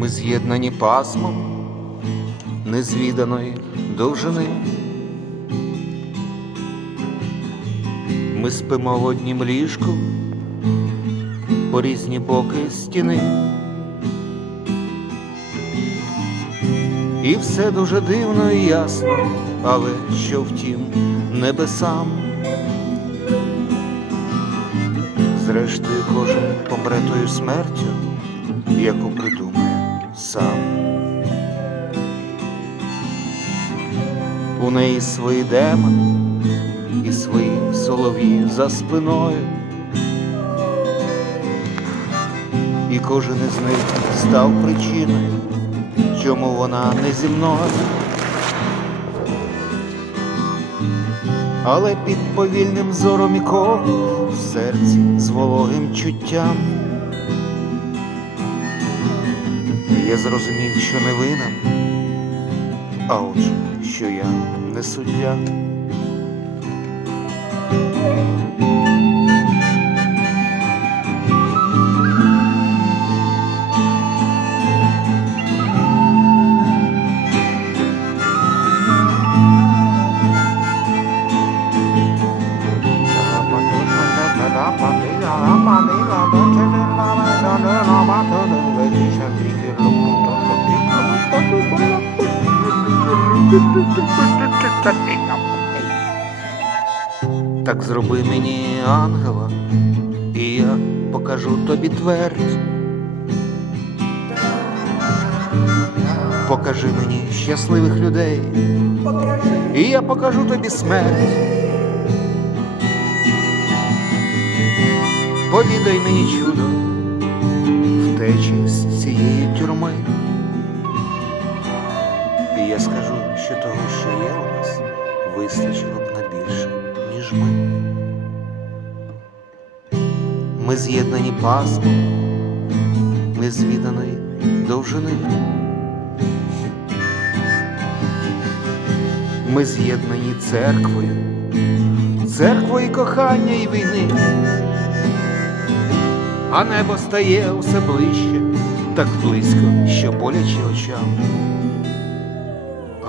Ми з'єднані пасмом незвіданої довжини. Ми спимо в однім ліжку по різні боки стіни. І все дуже дивно і ясно, але що втім небесам. Зрештою, кожен помре тою смертю, яку придумає сам. У неї свої демони і свої солов'ї за спиною. І кожен із них став причиною, чому вона не зі мною. Але під повільним зором і в серці з вологим чуттям. Я зрозумів, що не винен, а отже, що я не суддя. Так зроби мені ангела, і я покажу тобі твердь. Покажи мені щасливих людей, і я покажу тобі смерть. Повідай мені чудо втечі з цієї тюрми. І я скажу, що того, що є у нас, вистачило б на більше, ніж ми. Ми з'єднані пасмом незвіданої довжини. Ми з'єднані церквою, церквою кохання і війни. А небо стає усе ближче, так близько, що боляче очам.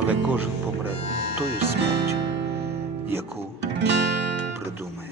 Але кожен помре тою смертю, яку придумає.